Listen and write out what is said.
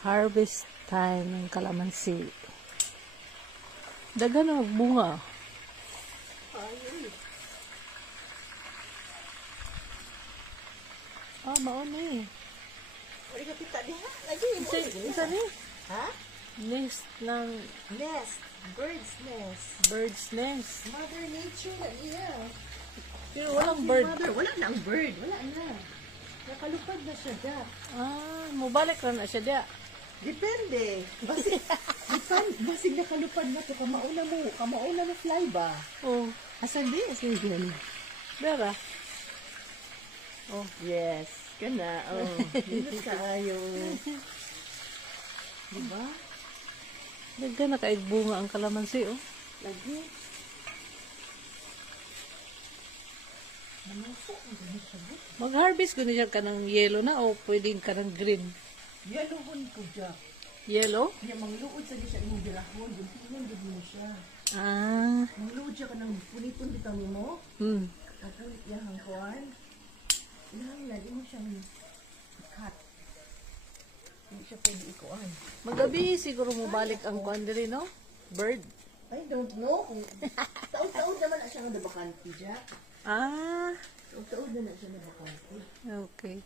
Harvest time ng kalamansi. Dagan na magbunga. Maon eh. Wala ka pita diha. Lagi Isa ni. ha? Nest ng Nest. Bird's nest. bird's nest. Mother Nature na niya. Pero walang bird. Mother, wala na ang bird. Wala na. Nakalupad na siya Jack. Mubalik na siya dia. Depende. Basig nakalupad na to. Kamauna mo fly ba? Oh, Asan di? Asan di? dara. Oh, yes. Kana. Oh, yun kaayo. Diba? Dagan na kaig bunga ang kalamansi oh. Lagi. Namuso. Ang ganit siya. Mag-harvest ko niya ka ng yellow na o pwedeng ka ng green. Yaluhon ko Jack. Yellow? Kaya mangluod sa siya yung dirahon. Yung din mo siya. Ah. Mangluod siya ka ng punipon bitaw mo. Ako yung kuwan. Ilang lagi mo siyang cut. Hindi siya pwede ikuan. Magabi siguro mo balik ang kuan diri no? Bird. I don't know. Taon-taon naman na siya nga nabakante, Jack. Ah. Taon-taon na siya nabakante. Okay.